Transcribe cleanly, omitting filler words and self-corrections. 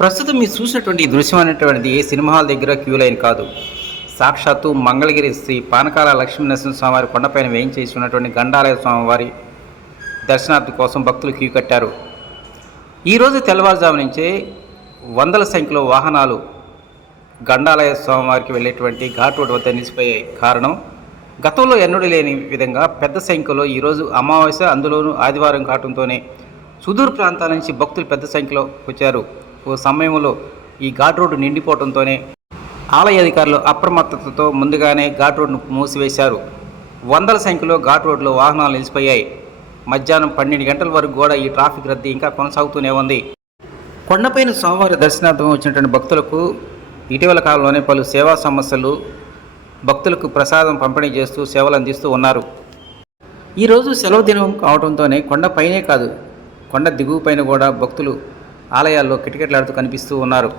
ప్రస్తుతం మీరు చూసినటువంటి ఈ దృశ్యం అనేటువంటిది సినిమా హాల్ దగ్గర క్యూ లైన్ కాదు. సాక్షాత్తు మంగళగిరి శ్రీ పానకాల లక్ష్మీనరసింహ స్వామివారి కొండపైన వేయించేసి ఉన్నటువంటి గండాలయ స్వామివారి దర్శనార్థి కోసం భక్తులు క్యూ కట్టారు. ఈరోజు తెల్లవారుజాము నుంచే వందల సంఖ్యలో వాహనాలు గండాలయ స్వామివారికి వెళ్ళేటువంటి ఘాట్ రోడ్ వద్ద నిలిచిపోయాయి. కారణం, గతంలో ఎన్నడూ లేని విధంగా పెద్ద సంఖ్యలో ఈరోజు అమావాస్య, అందులోనూ ఆదివారం కావడంతోనే సుదూర ప్రాంతాల నుంచి భక్తులు పెద్ద సంఖ్యలో వచ్చారు. ఓ సమయంలో ఈ ఘాట్ రోడ్డు నిండిపోవడంతోనే ఆలయ అధికారులు అప్రమత్తతతో ముందుగానే ఘాట్ రోడ్డును మూసివేశారు. వందల సంఖ్యలో ఘాట్ రోడ్లో వాహనాలు నిలిచిపోయాయి. మధ్యాహ్నం 12 గంటల వరకు కూడా ఈ ట్రాఫిక్ రద్దీ ఇంకా కొనసాగుతూనే ఉంది. కొండపైన స్వామివారి దర్శనార్థం వచ్చినటువంటి భక్తులకు ఇటీవల కాలంలోనే పలు సేవా సమస్యలు భక్తులకు ప్రసాదం పంపిణీ చేస్తూ సేవలు అందిస్తూ ఉన్నారు. ఈరోజు సెలవు దినం కావడంతోనే కొండపైనే కాదు, కొండ దిగువ పైన కూడా భక్తులు ఆలయాల్లో కిటకిటలాడుతూ కనిపిస్తూ ఉన్నారు.